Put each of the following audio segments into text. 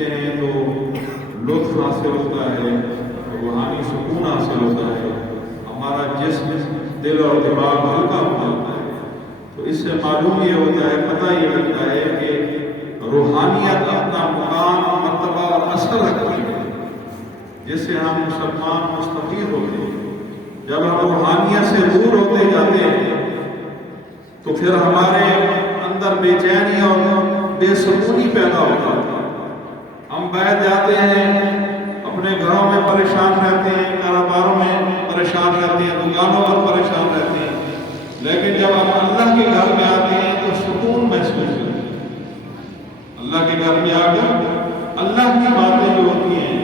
ہیں تو لطف حاصل ہوتا ہے، روحانی سکون حاصل ہوتا ہے، ہمارا جسم دل اور دماغ ہلکا ہو جاتا ہے۔ تو اس سے معلوم یہ ہوتا ہے، پتہ یہ لگتا ہے کہ روحانیت اپنا مقام، مرتبہ اور اثر رکھتی ہے جس سے ہم مسلمان مستفید ہوتے ہیں۔ جب ہم روحانیت سے دور ہوتے جاتے ہیں تو پھر ہمارے اندر بے چینی اور بے سکونی پیدا ہوتا ہے۔ ہم بیٹھ جاتے ہیں، اپنے گھروں میں پریشان رہتے ہیں، کاروباروں میں پریشان رہتے ہیں، دکانوں پر پریشان رہتے ہیں، لیکن جب ہم اللہ کے گھر میں آتے ہیں تو سکون محسوس کرتے ہیں۔ اللہ کے گھر میں آ کر اللہ کی باتیں جو ہوتی ہیں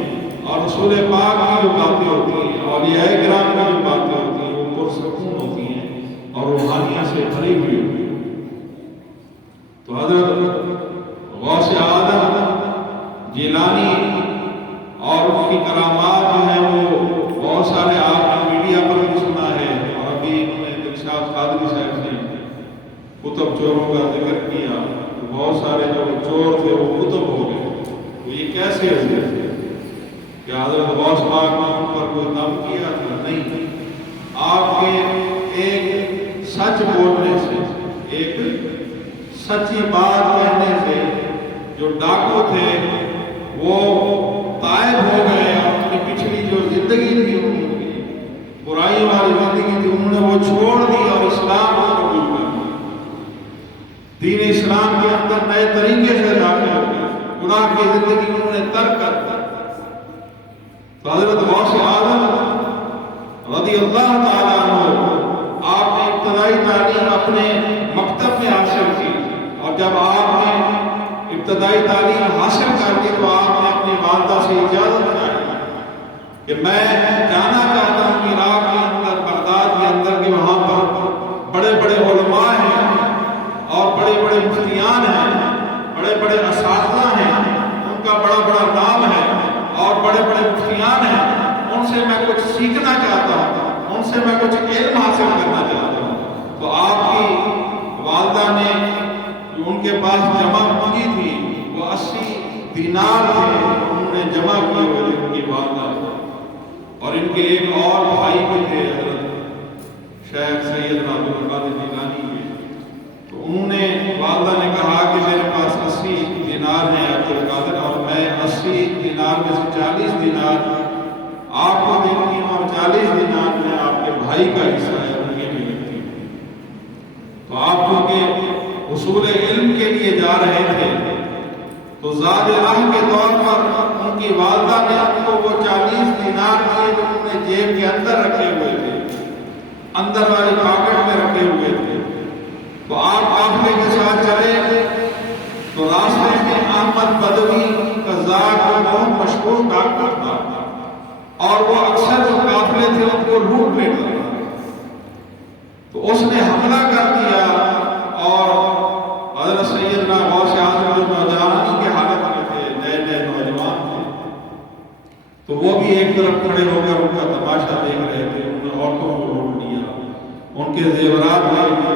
اور رسول پاک کی جو باتیں ہوتی ہیں، اولیاء کرام کی جو باتیں ہوتی ہیں، وہ پرسکون ہوتی ہیں اور روحانیت سے بھری ہوئی ہوتی ہیں۔ تو حضرت غوث اعظم جیلانی اور ان کی کرامات جو ہیں وہ بہت سارے آپ نے میڈیا پر بھی سنا ہے، اور ابھی انہوں نے دلشاد قادری صاحب نے کتب چوروں کا ذکر کیا، تو بہت سارے جو چور تھے وہ کتب ہو گئے۔ تو یہ کیسے ہوئے؟ کہ حضرت غوث پاک نے ان پر کوئی دم کیا تھا؟ نہیں، آپ کے ایک سچ بولنے سے، ایک سچی بات کہنے سے جو ڈاکو تھے وہ طائب ہو گئے، اور اپنی پچھلی جو زندگی تھی، ان کی برائی والی زندگی تھی، انہوں نے وہ چھوڑ دی اور اسلام کو قبول کر لیا۔ دین اسلام کے اندر نئے طریقے سے داخل ہو گئے، گناہ کی زندگی انہوں نے ترک کر دی۔ تو حضرت غوث اعظم رضی اللہ تعالیٰ عنہ، آپ نے ابتدائی تعلیم اپنے مکتب میں حاصل کی، اور جب آپ نے ابتدائی تعلیم حاصل کر دی تو آپ نے اپنی والدہ سے اجازت چاہی کہ میں جانا چاہتا ہوں عراق کے اندر، بغداد کے اندر، کہ وہاں پر بڑے بڑے علماء ہیں اور بڑے بڑے مفتیان ہیں، بڑے بڑے اساتذہ ہیں، ان کا بڑا بڑا نام ہے اور بڑے بڑے مفتیان ہیں، ان سے میں کچھ سیکھنا چاہتا ہوں، ان سے میں کچھ علم حاصل کرنا چاہتا ہوں۔ تو آپ کی والدہ نے جو ان کے پاس جمع کی تھی وہ 80 دینار تھے، انہوں نے جمع کیے ہوئے تھے ان کی والدہ، اور ان کے ایک اور بھائی بھی تھے حضرت شیخ سید عبد القادر جیلانی کے۔ تو انہوں نے، والدہ نے کہا کہ میرے پاس 80 دینار ہیں عبد القادر، اور میں 80 دینار میں سے 40 دینار آپ کو دیتی ہوں، اور 40 دینار میں آپ کے بھائی کا حصہ ہے، ان کے بھی لگتی ہوں۔ تو آپ کیونکہ حصول علم کے لیے جا رہے تھے تو زاد راہ کے طور پر ان کی والدہ نے ان کو وہ 40 دینار دیے جو انہوں نے جیب کے اندر رکھے ہوئے تھے، اندر والی پاکٹ میں رکھے ہوئے تھے۔ تو آپ قافلے کے ساتھ چلے تو راستے میں احمد بدوی قزاق جو بہت مشہور ڈاکٹر تھا، اور وہ اکثر جو قافلے تھے ان کو لوٹ لیتا تھا، تو اس نے حملہ کر دیا، اور حضرت سیدنا غوث اعظم جو نوجوانی کے حالت میں تھے، نئے نئے نوجوان تھے، تو وہ بھی ایک طرف کھڑے ہو کر ان کا تماشا دیکھ رہے تھے۔ انہوں نے عورتوں کو لوٹ لیا، ان کے زیورات لے لیے،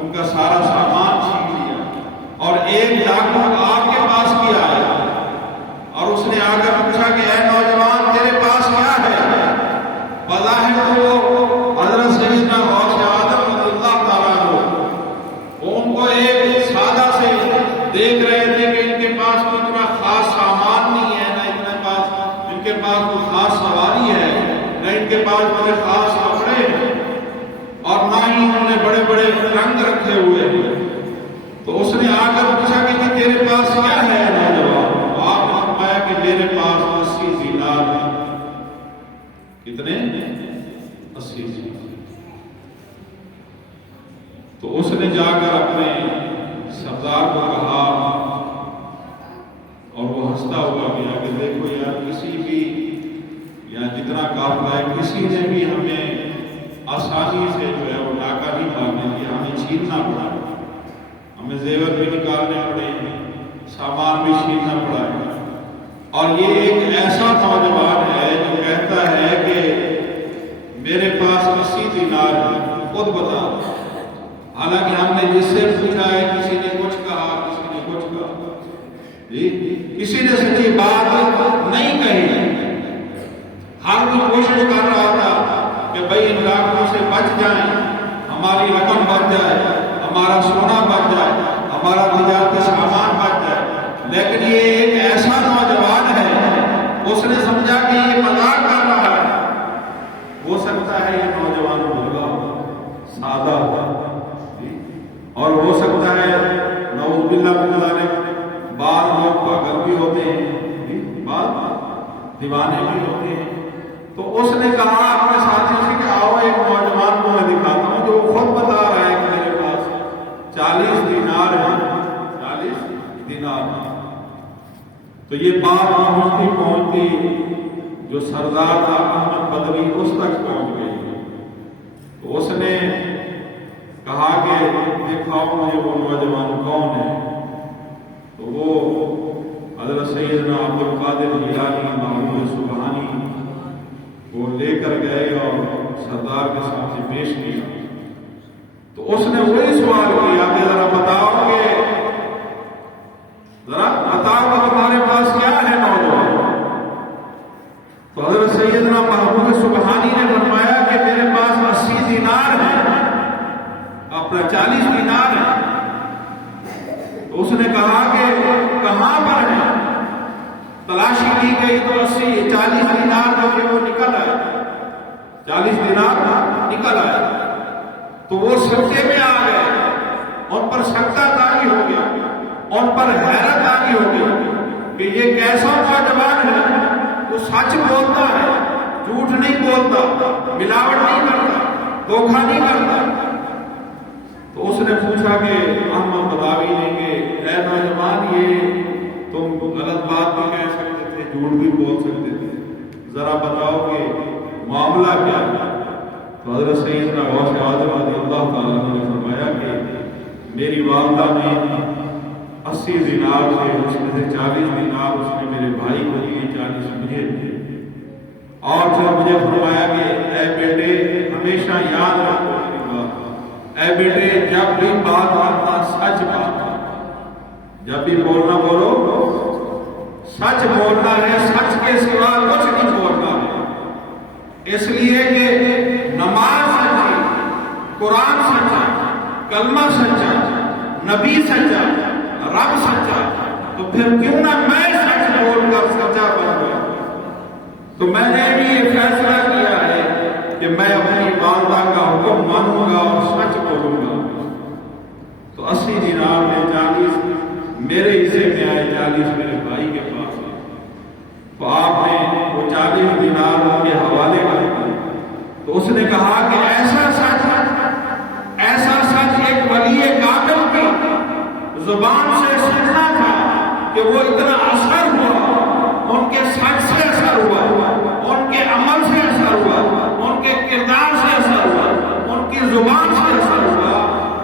ان کا سارا سامان چھین لیا، اور ایک ڈاکو آپ کے پاس بھی آیا اور اس نے آ کر پوچھا کہ اے نوجوان تیرے پاس کیا ہے؟ بظاہر تو وہ حضرت سیدنا غوث اعظم رضی اللہ تعالیٰ عنہ وہ ان کو ایک سادہ سے دیکھ رہے تھے کہ ان کے پاس کوئی اتنا خاص سامان نہیں ہے، نہ ان کے پاس کوئی خاص سواری ہے، نہ ان کے پاس بڑے خاص کپڑے ہیں، اور نہ ہی انہوں نے بڑے بڑے رنگ رکھے ہوئے ہیں۔ تو اس نے آ کر پوچھا کہ تیرے پاس کیا ہے نوجوان؟ تو آپ نے فرمایا کہ میرے پاس 80 دینار ہیں۔ کتنے؟ 80 دینار۔ تو اس نے جا کر اپنے سردار کو کہا، اور وہ ہنستا ہوا گیا کہ دیکھو یار، کسی بھی یا جتنا قافلہ ہے، کسی نے بھی ہمیں آسانی سے جو ہے وہ ڈاکہ نہیں مارنے دیا، ہمیں چھیننا پڑا، ہمیں زیور بھی نکالنے پڑے، سامان بھی چھیننا پڑا ہے۔ اور یہ ایک ایسا نوجوان ہے جو کہتا ہے کہ میرے پاس 80 دینار ہے، خود بتا۔ حالانکہ ہم نے جس سے پوچھا ہے، کسی نے کچھ کہا، کسی نے کچھ کہا، کسی نے سچی بات نہیں کہی، ہر کوئی کوشش کر رہا تھا کہ بھئی ان ڈاکٹروں سے بچ جائیں، ہماری رقم بچ جائے، ہمارا سونا بچ جائے، ہمارا تجارتی سامان بچ جائے، لیکن یہ ایک ایسا نوجوان ہے، اس نے سمجھا کہ یہ مذاق کر رہا ہے۔ ہو سکتا ہے یہ نوجوان بھولا سادہ ہوا، اور ہو سکتا ہے نعوذ باللہ من ذالک بعض لوگ پاگل بھی ہوتے ہیں، بعض دیوانے بھی ہوتے ہیں۔ تو اس نے کہا اپنے ساتھیوں سے کہ آؤ ایک نوجوان کو میں دکھاتا ہوں جو خود بتا رہا ہے کہ میرے پاس 40 دینار ہیں، 40 دینار ہیں۔ تو یہ بات پہنچتی پہنچتی جو سردار تھا احمد بدوی اس تک پہنچ گئی۔ تو اس نے کہا کہ دکھاؤ مجھے وہ نوجوان کون ہے۔ تو وہ حضرت سیدنا عبد القادر جیلانی محمود سبحانی وہ لے کر گئے اور سردار کے سامنے پیش کیا۔ تو اس نے وہی سوال کیا کہ ذرا بتاؤ کہ تمہارے پاس کیا ہے نوجوان؟ تو حضرت سیدنا محمود سبحانی نے فرمایا کہ میرے پاس 80 دینار ہے، اپنا 40 دینار ہے۔ تو اس نے کہا کہ کہاں پر ہے؟ تلاشی کی گئی تو 40 دینار جو کہ وہ نکل آئے، 40 دینار نکل آئے۔ تو وہ سکتے میں آ گئے، ان پر سکتہ طاری ہو گیا، ان پر حیرت طاری ہو گئی کہ یہ کیسا نوجوان ہے، وہ سچ بولتا ہے، جھوٹ نہیں بولتا، ملاوٹ نہیں کرتا، دھوکہ نہیں کرتا۔ تو اس نے پوچھا کہ احمد بداوی نے کہ اے نوجوان یہ تم غلط بات بھی کہہ سکتے تھے، جھوٹ بھی بول سکتے تھے، ذرا بتاؤ کہ معاملہ کیا ہے؟ تو حضرت سیدنا غوث اعظم رضی اللہ تعالیٰ عنہ نے فرمایا کہ میری والدہ نے 80 دینار تھے، اس میں سے 40 دینار اس نے میرے بھائی کو دیے، 40 مجھے دیے، اور پھر مجھے فرمایا کہ اے بیٹے ہمیشہ یاد رکھو میری بات، اے بیٹے جب بھی بات کرنا سچ بات، جب بھی بولنا بولو سچ بولنا ہے، سچ کے سوا کچھ نہیں بولنا ہے۔ اس لیے کہ نماز سچی، قرآن سچا، کلمہ سچا، نبی سچا، رب سچا، تو پھر کیوں نہ میں سچ بول کر سچا بن گیا۔ تو میں نے بھی یہ فیصلہ کیا ہے کہ میں اپنی والدہ کا حکم مانوں گا اور سچ بولوں گا۔ تو 80 دینار میں 40 میرے حصے میں آئے، 40 میرے بھائی کے پاس آئے۔ تو آپ نے وہ 40 دینار ان کے حوالے کر دیا۔ تو اس نے کہا کہ ایسا سچ ایک ولی کامل کی زبان سے سننا تھا کہ وہ اتنا اثر ہوا، ان کے سچ سے اثر ہوا، ان کے عمل سے اثر ہوا، ان کے کردار سے اثر ہوا، ان کی زبان سے اثر ہوا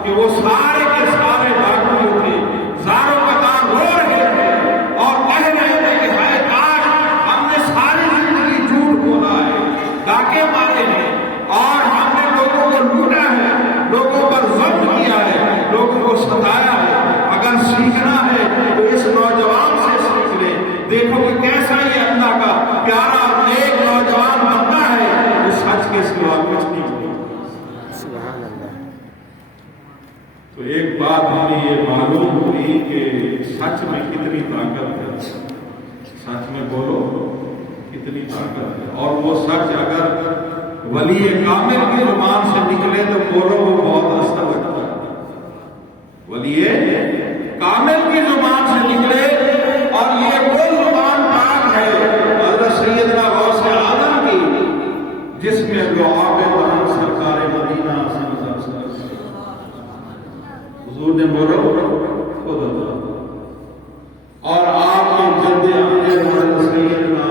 کہ وہ سارے کے سارے ڈاکٹروں کے زاروں قطار رو رہے تھے اور کہہ رہے تھے کہ ہائے کاش ہم نے ساری زندگی جھوٹ بولا ہے، ڈاکے مارے ہیں، اور ہم نے لوگوں کو لوٹا ہے، لوگوں پر ظلم کیا ہے، لوگوں کو ستایا ہے۔ اگر سیکھنا ہے تو اس نوجوان سے سیکھ لیں، دیکھو کہ کیسا یہ اللہ کا پیارا ایک نوجوان بنتا ہے جو سچ کے سوا کچھ نہیں بولتا۔ سبحان اللہ۔ تو ایک بات ہمیں یہ معلوم ہوئی کہ سچ میں کتنی طاقت ہے، سچ میں بولو کتنی طاقت ہے، اور وہ سچ اگر ولی کامل کی زبان سے نکلے تو بولو وہ بہت اثر لگتا ہے۔ ولی کامل کی زبان سے نکلے، اور یہ وہ زبان پاک ہے حضرت سیدنا غوث اعظم کی، جس میں لعاب بلند سرکار مدینہ صلی اللہ علیہ وسلم حضور نے بولو خود اللہ، اور آپ کے جد امجد حضرت سیدنا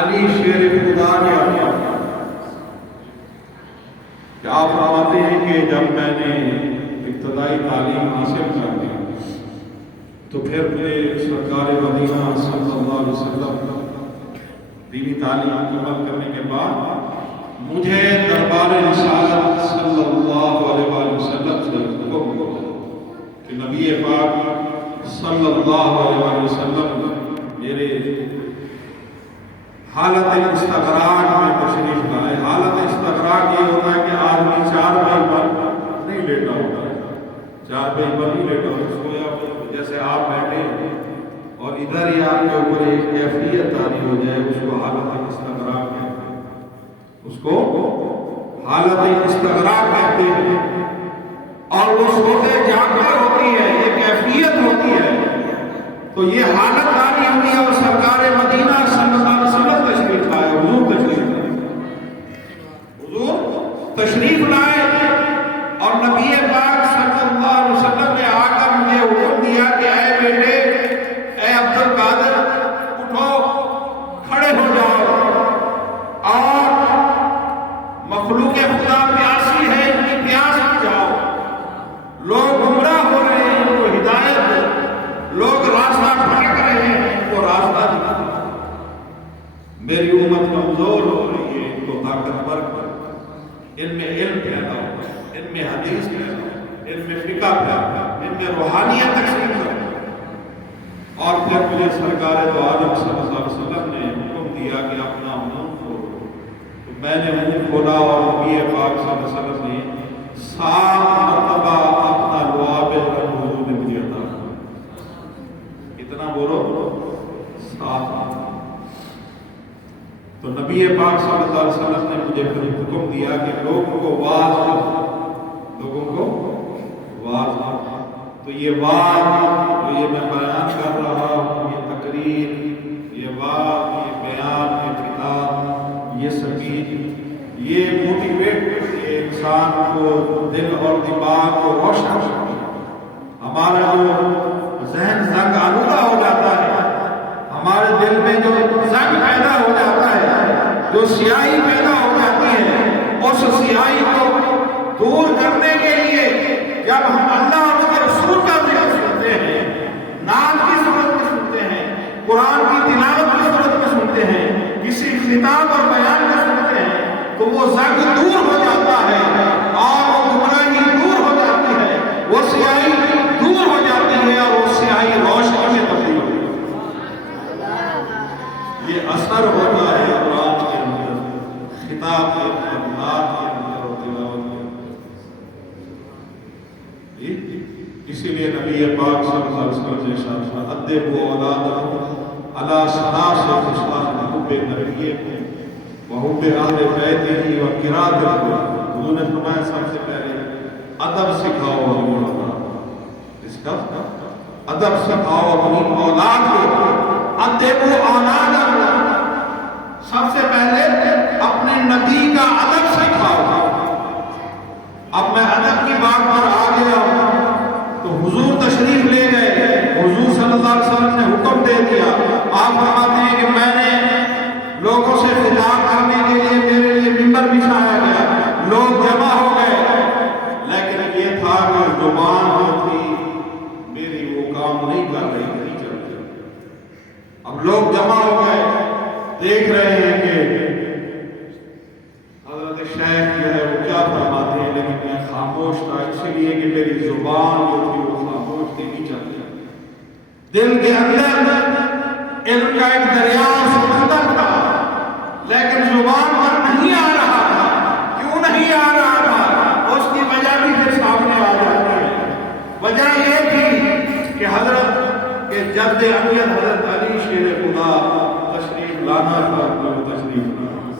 علی شیر خدا نے کہ آپ فرماتے ہیں کہ جب میں نے ابتدائی تعلیم حاصل کر لی تو پھر مجھے سرکار مدینہ صلی اللہ علیہ وسلم دینی تعلیم مکمل کرنے کے بعد مجھے دربار رسالت صلی اللہ علیہ وسلم سے حکم ہوا کہ نبی پاک صلی اللہ علیہ وسلم میرے حالت استغراق میں تشریف لائے. حالت استغراق یہ ہوتا ہے کہ آدمی چارپائی پر نہیں لیٹا ہوتا ہے, چارپائی پر نہیں لیٹا ہوتا, سویا جیسے آپ بیٹھے اور ادھر ہی آپ کے اوپر ایک کیفیت تاری ہو جائے, اس کو حالت استغراق کہتے ہیں, اس کو حالت استغراق کہتے ہیں. اور وہ سوتے جاگتے ہوتی ہے, یہ کیفیت ہوتی ہے. تو یہ حالت تاری ہوئی اور سرکار مدینہ صلی اللہ علیہ وسلم تشریف لائے, حضور تشریف لائے اور نبی پاک صلی اللہ علیہ وسلم نے آ کر مجھے حکم دیا کہ اے بیٹے, اے عبد القادر, اٹھو, کھڑے ہو جاؤ اور مخلوق خدا پیاسی ہے, ان کی پیاس بجھاؤ. لوگ گمراہ ہو رہے ہیں, ان کو ہدایت دو. لوگ راستہ بھٹک رہے ہیں, ان کو راستہ دکھاؤ. میری امت کمزور ہو رہی ہے, ان کو طاقتور کرو. ان میں علم پیدا ہو, ان میں حدیث پیدا ہو, ان میں فقہ پیدا ہو, ان میں روحانیت تقسیم کرو. اور پھر مجھے سرکار دو عالم صلی اللہ علیہ وسلم نے حکم دیا کہ اپنا منہ کھولو. تو میں نے منہ کھولا اور نبی پاک صلی اللہ علیہ وسلم نے 7 مرتبہ اپنا لعاب رنگ حضور نے مجھے عطا کیا. کتنا بولو؟ 7. تو نبی پاک صلی اللہ علیہ وسلم نے مجھے پھر حکم دیا کہ لوگوں کو واعظ کرو, لوگوں کو واعظ کرو. تو یہ واعظ جو یہ میں بیان کر رہا ہوں, یہ تقریر, یہ واعظ, یہ بیان, یہ کتاب, یہ سبیل, یہ موٹیویٹ کرتی ہے انسان کو, دل اور دماغ کو روشن کرتی ہے. ہمارا جو ذہن زنگ آلودہ ہو جاتا ہے, ہمارے دل میں جو زنگ پیدا ہو جاتا ہے, جو سیاہی پیدا ہو جاتی ہے, اس سیاہی کو دور کرنے کے لیے جب ہم اللہ اور اس کے رسول کا ذکر سنتے ہیں, نعت کی صورت میں سنتے ہیں, قرآن کی تلاوت کی صورت میں سنتے ہیں, کسی خطاب اور بیان میں سنتے ہیں, تو وہ زنگ دور ہو جاتا ہے اور وہ گمراہی دور ہو جاتی ہے, وہ سیاہی دور ہو جاتی ہے اور وہ سیاہی روشنی میں تبدیل ہو جاتی ہے. یہ اثر ہوتا ہے قرآن کے اندر, خطاب کے اندر, نعت کے اندر اور تلاوت کے اندر. اسی لیے نبی پاک صلی اللہ علیہ وسلم نے ارشاد فرمایا, ادبوا اولادکم علی ثلاث خصال حب نبی وحب اہل بیتہ وقراءۃ القرآن. حضور نے فرمایا سب سے پہلے ادب سکھاؤ اپنی اولاد, اس کا ادب سکھاؤ اپنی اولاد کو. ادبوا اولادکم, سب سے پہلے اپنے نبی کا ادب سکھاؤ. اب میں ادب کی بات پر آ گیا ہوں, تو حضور تشریف لے گئے, حضور صلی اللہ علیہ وسلم نے حکم دے دیا. آپ فرماتے ہیں کہ میں نے لوگوں سے خطاب کرنے کے لیے میرے لیے ممبر بچھایا گیا, لوگ جمع ہو گئے, لیکن یہ تھا کہ زبان جو تھی میری وہ کام نہیں کر رہی, نہیں چل رہی. اب لوگ جمع ہو گئے, دیکھ رہے ہیں کہ حضرت شیخ جو ہے وہ کیا فرماتے ہیں, لیکن میں خاموش تھا, اس لیے کہ میری زبان جو تھی وہ خاموش تھی, نہیں چل رہی. دل کے اندر علم کا ایک دریا سمندر تھا, لیکن زبان پر نہیں آ رہا تھا. کیوں نہیں آ رہا تھا؟ اس کی وجہ بھی پھر سامنے آ جاتی ہے. وجہ یہ تھی کہ حضرت کے جد امیت حضرت علی شیر خدا تشریف لانا تھا, تشریف لانا.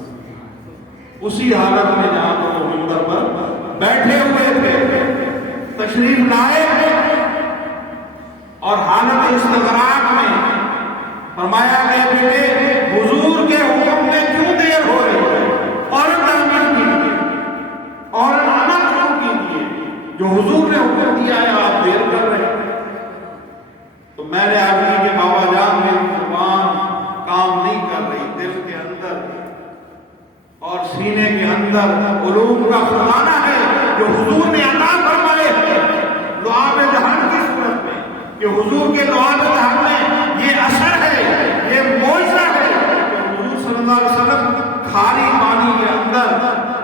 اسی حالت میں جہاں وہ منبر پر بیٹھے ہوئے تھے, تشریف لائے اور حالت استغراق میں فرمایا کہ بیٹے حضور کے حکم میں کیوں دیر ہو رہی ہے, فوراً تعمیر کیجیے, فوراً آنا شروع کیجیے, جو حضور نے حکم دیا ہے آپ دیر کر رہے ہیں. تو میں نے آگے کہ بابا جان میری زبان کام نہیں کر رہی, دل کے اندر اور سینے کے اندر علوم کا خزانہ ہے جو حضور نے عطا فرمائے لعاب جہان کی صورت میں, کہ حضور کے لعاب جہان میں یہ اثر ہے, یہ معجزہ ہے کہ حضور صلی اللہ علیہ وسلم خالی پانی کے اندر,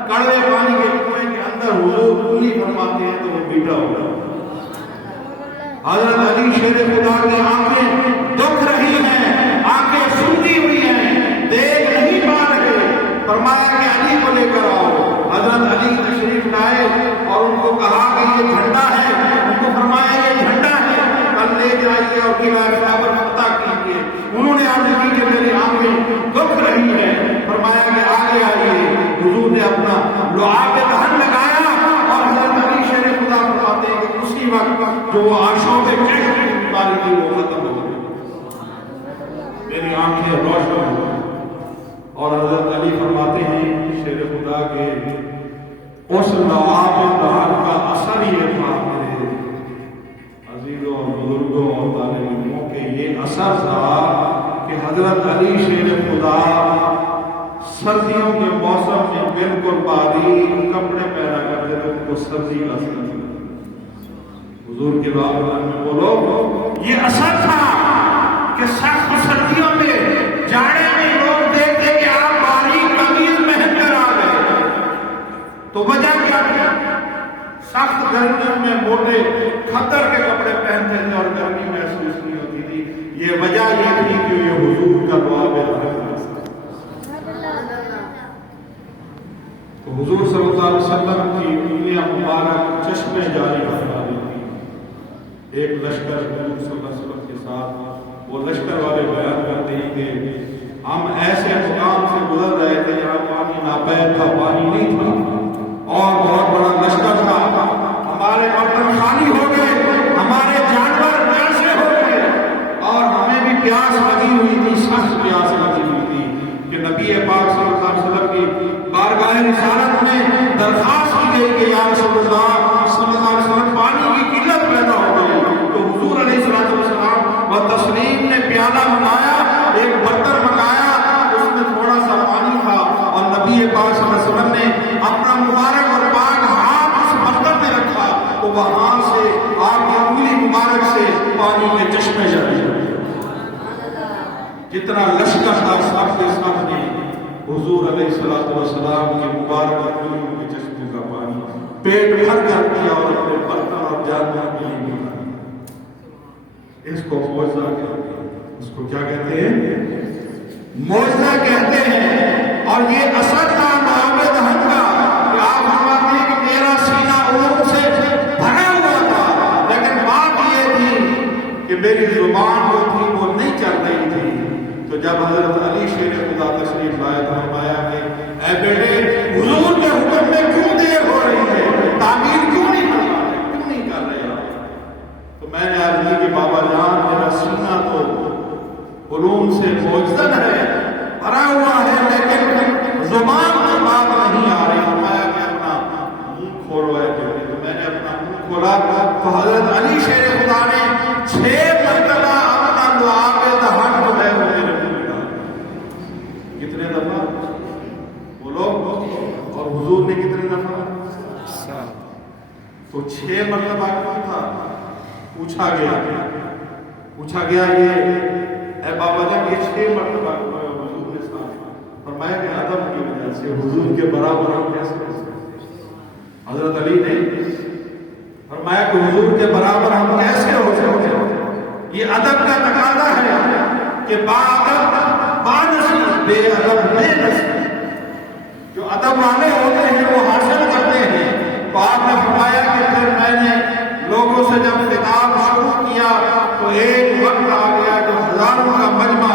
کڑوے پانی کے کنویں کے اندر حضور کلی فرماتے ہیں تو وہ میٹھا ہو جاتا. حضرت علی شیر خدا کی آنکھیں دکھ رہی ہیں, رک رہی ہے، فرمایا کہ آگے آئیے۔ حضور نے اپنا لعاب دہن لگایا اور حضرت علی شیر خدا فرماتے ہیں کہ اسی وقت جو آشوب چشم کی بیماری تھی وہ ختم ہو گئی، میری آنکھیں روشن ہو گئی۔ اور حضرت علی فرماتے ہیں شیر خدا کے اس لعاب دہن کا اثر یہ تھا میرے عزیزوں اور بزرگوں اور طالب علموں کے، یہ اثر تھا کہ حضرت علی شیر خدا سردیوں کے موسم میں بالکل باریک کپڑے پہنا کرتے تھے، ان کو سردی کا اثر حضور کے بعد میں بولو یہ اثر تھا کہ سخت سردیوں میں جاڑے میں لوگ دیکھتے کہ آپ باریک قمیض پہن کر آ گئے، تو وجہ کیا تھی؟ سخت گرمیوں میں موٹے کھدر کے کپڑے پہنتے تھے اور گرمی محسوس نہیں ہوتی تھی۔ یہ وجہ یہ تھی کہ یہ حضور کا لعاب دہن تھا۔ تو حضور صلی اللہ علیہ وسلم کی انگلیاں مبارک چشمے جاری فرما دی تھی۔ ایک لشکر حضور صلی اللہ علیہ وسلم کے ساتھ، وہ لشکر والے بیان کرتے ہیں کہ ہم ایسے مقام سے گزر رہے تھے جہاں پانی ناپید تھا، پانی نہیں تھا اور بہت بڑا لشکر تھا، ہمارے برتن خالی ہو گئے، ہمارے جانور پیاسے ہو گئے اور ہمیں بھی پیاس لگی ہوئی تھی، سخت پیاس لگی ہوئی تھی کہ نبی پاک صلی اللہ علیہ وسلم کی بارگاہ رسالت میں درخواست کی گئی کہ یا رسول اللہ صلی اللہ علیہ وسلم پانی کی قلت پیدا ہو گئی۔ تو حضور علیہ السلام و تسلیم نے پیالہ منگایا، ایک برتن منگایا، اس میں تھوڑا سا پانی تھا اور نبی پاک صلی اللہ علیہ وسلم نے اپنا مبارک اور پاک ہاتھ اس برتن میں رکھا تو وہاں سے آپ کی انگلی مبارک سے پانی کے چشمے جاری ہوئے۔ جتنا لشکر تھا سب کے سامنے حضور علیہ السلام کے مبارک انگلیوں کے چشمے کا پانی پیٹ بھر کر پیا اور اپنے برتن اور جانور کے لیے نکالا۔ اس کو معجزہ کہتے ہیں، اس کو کیا کہتے ہیں؟ معجزہ کہتے ہیں۔ اور یہ اثر تھا لعاب دہن کا کہ آپ فرماتے ہیں کہ میرا سینہ علوم سے بھرا ہوا تھا، لیکن بات یہ تھی کہ میری زبان جو تھی وہ نہیں چل رہی تھی۔ تو جب حضرت علی شیر خدا تشریف لائے تو فرمایا کہ اے بیٹے حضور کے حکم میں کیوں دیر ہو رہی ہے، تعمیر کیوں نہیں کر رہے آپ؟ تو میں نے عرض کی کہ بابا جان میرا سینہ تو علوم سے معجزن ہے، بھرا ہوا ہے، لیکن زبان کی بات نہیں آ رہی۔ فرمایا کہ اپنا منہ کھولو ہے بیٹے۔ تو میں نے اپنا منہ کھولا تو حضرت علی شیر خدا نے 6 مرتبہ اپنا لعاب دہن جو ہے وہ میرے منہ میں ڈالا۔ کتنے دفعہ بولو؟ اور حضور نے کتنے دفعہ؟ تو 6 مرتبہ کیوں تھا؟ پوچھا گیا یہ اے بابا جان یہ 6 مرتبہ حضور نے ساتھ فرمایا کہ ادب کی وجہ سے حضور کے برابر ہم کیسے ہو سکتے؟ حضرت علی نے فرمایا کہ حضور کے برابر ہم کیسے ہو سکتے؟ یہ ادب کا تقاضا ہے کہ باادب بانصیب، بے ادب بے نصیب۔ جو ادب والے ہوتے ہیں وہ حاصل کرتے ہیں۔ تو آپ نے فرمایا کہ پھر میں نے لوگوں سے جب خطاب شروع کیا تو ایک وقت آ گیا جو ہزاروں کا مجمع،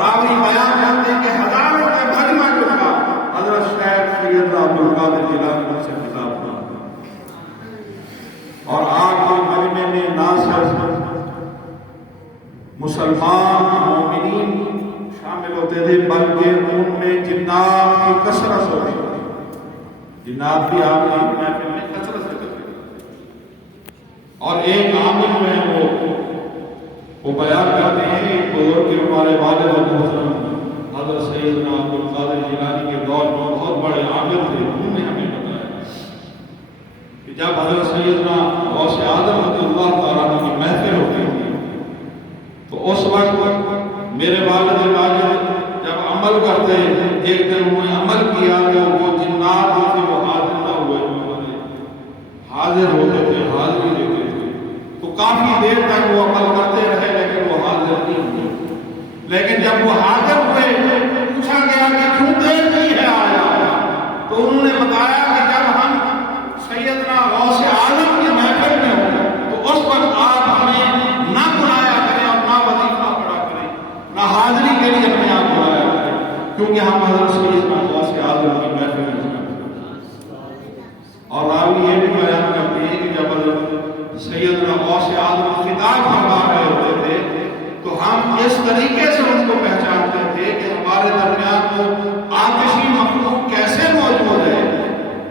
راوی بیان کرتے ہیں کہ ہزاروں کا مجمع جو تھا حضرت شیخ سیدنا عبدالقادر جیلانی سے خطاب ہوا اور آپ کے مجمع میں نہ صرف مسلمان مومنین شامل ہوتے تھے بلکہ ان میں جنات کی کثرت ہوتی تھی۔ جنات بھی آپ کی محفل میں کثرت سے تھے اور ایک عامل میں وہ بیان کرتے ہیں بزرگ ہمارے والد محترم حضرت سیدنا عبدالقادر جیلانی کے دور میں بہت بڑے عامل تھے۔ انہوں نے ہمیں بتایا کہ جب حضرت سیدنا غوث اعظم رضی اللہ تعالیٰ عنہ کی محفل ہوتی تھی تو اس وقت میرے والد ماجد جب عمل کرتے ایک دن انہوں نے عمل کیا تو وہ جنات جو تھے وہ حاضر نہ ہوئے، حاضر ہوتے تھے، حاضری دیتے تھے، تو کافی دیر تک وہ عمل کرتے رہے لیکن وہ حاضر نہیں ہوئے۔ لیکن جب وہ حاضر ہوئے پوچھا گیا کہ کیوں دیر نہیں ہے آیا، تو انہوں نے بتایا کہ جب ہم سیدنا غوث اعظم کی محفل میں ہوں تو اس وقت آپ ہمیں نہ بلایا کریں اور نہ وظیفہ پڑھا کریں، نہ حاضری کے لیے ہمیں آپ بلایا کریں۔ کیونکہ ہم حضرت سیدنا غوث اعظم کی محفل میں اور راوی یہ بھی بیان کرتے ہیں کہ جب حضرت سیدنا غوث اعظم خطاب فرما رہے ہوتے تھے تو ہم اس طریقے سے ان کو پہچانتے تھے کہ ہمارے درمیان وہ آتشی مخلوق کیسے موجود ہے،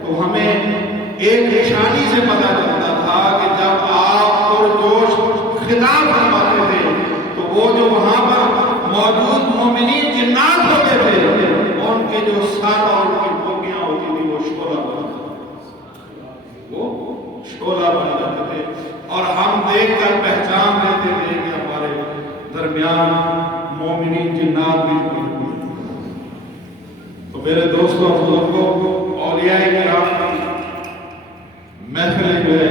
تو ہمیں ایک نشانی سے پتہ چلتا تھا کہ جب آپ پرجوش خطاب فرماتے تھے تو وہ جو وہاں پر موجود مومنین جنات ہوتے تھے ان کے جو سر اور ان کی ٹوپیاں ہوتی تھی وہ شعلہ بن جاتے تھے اور ہم دیکھ کر پہچان لیتے تھے کہ ہمارے درمیان مومنین جنات بھی موجود ہیں۔ تو میرے دوستوں بزرگوں اولیاء کرام کی محفل جو ہے